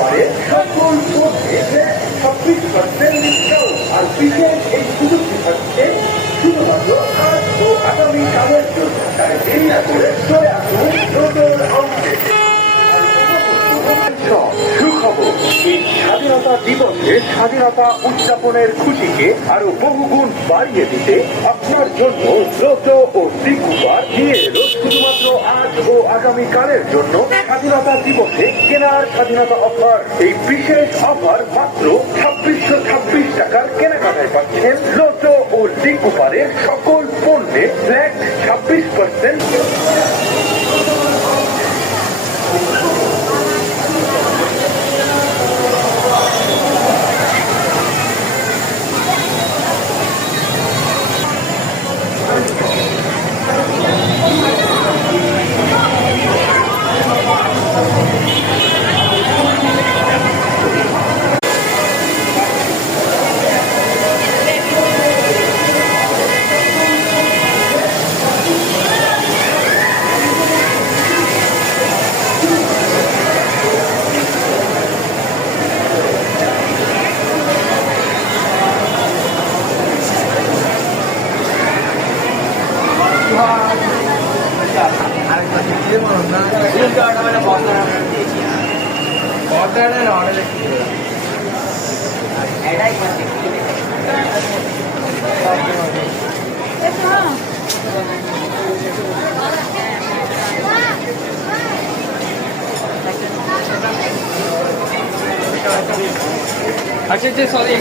পরে সকল পণ্যে 26% ডিসকাউন্ট। আর বিশেষ এই সুযোগটি থাকছে শুধুমাত্র আজ ও আগামীকালের জন্য। তাই দেরি না করে চলে আসুন নতুন আউটলেটে। সুখবর, এই স্বাধীনতা দিবসে স্বাধীনতা উদযাপনের খুশিকে আরো বহুগুণ বাড়িয়ে দিতে আপনার জন্য লোটো ও সিকুপার নিয়ে এলো শুধুমাত্র আজ ও আগামীকালের জন্য স্বাধীনতা দিবসে কেনার স্বাধীনতা অফার। এই বিশেষ অফার মাত্র 2626 টাকার কেনাকাটায় পাচ্ছেন লোটো ও সিকুপারের সকল পণ্যে ফ্ল্যাট 26%। अच्छा सॉरी